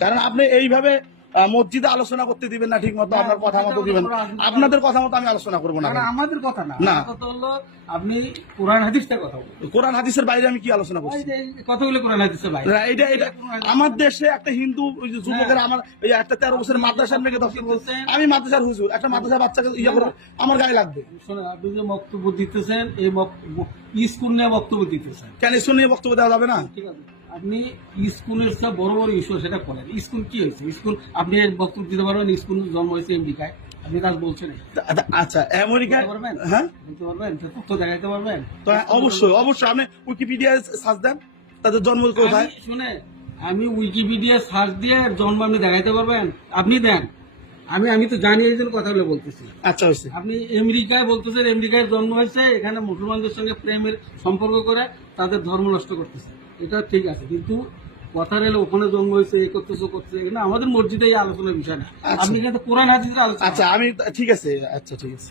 কারণ আপনি এইভাবে মসজিদে আলোচনা করতে দিবেন না ঠিক মতো, আপনার কথা মতো দিবেন, আপনাদের কথা মতো আমি আলোচনা করবো না। আমাদের কথা না, না। কথা হলো আপনি কোরআন হাদিসের কথা বলুন। কোরআন হাদিসের বাইরে আমি কি আলোচনা করছি? ওই যে কথাগুলো কোরআন হাদিসের বাইরে। এটা আমার দেশে একটা হিন্দু যুবকের আমার এই একটা 13 বছরের মাদ্রাসার মেয়েকে দর্শন করছে, আমি মাদ্রাসার হুজুর, একটা মাদ্রাসার বাচ্চাকে ইয়ে করে আমার গায়ে লাগবে। শোনেন, আপনি যে বক্তব্য দিতেছেন এই স্কুল নিয়ে বক্তব্য দিতেছেন, কেন স্কুল নিয়ে বক্তব্য দেওয়া যাবে না? ঠিক আছে, আপনি স্কুলের সব বড় বড় ইস্যু সেটা করেন। স্কুল কি হয়েছে? স্কুল আপনি বক্তব্য দিতে পারবেন, স্কুল জন্ম হয়েছে আমেরিকায়, আপনি কাজ বলছেন। আচ্ছা আমেরিকায়, পারবেন? হ্যাঁ বলতে পারবেন? তথ্য দেখাইতে পারবেন? তো অবশ্যই অবশ্যই আপনি উইকিপিডিয়ায় সার্চ দেন তাদের জন্ম কোথায়। শুনে, আমি উইকিপিডিয়া সার্চ দিয়ে জন্ম আপনি দেখাইতে পারবেন? আপনি দেন, আমি তো জানি, এই জন্য কথাগুলো বলতেছি। আচ্ছা হয়েছে, আপনি আমেরিকায় বলতেছেন আমেরিকায় জন্ম হয়েছে, এখানে মুসলমানদের সঙ্গে প্রেমের সম্পর্ক করে তাদের ধর্ম নষ্ট করতেছে, এটা ঠিক আছে, কিন্তু কথা রইলে ওখানে জন্ম হয়েছে, এই করতেছে করতেছে, এখানে আমাদের মসজিদে এই আলোচনার বিষয় না। আপনি কিন্তু কোরআন হাদিসের আলোচনা। আচ্ছা আমি ঠিক আছে, আচ্ছা ঠিক আছে।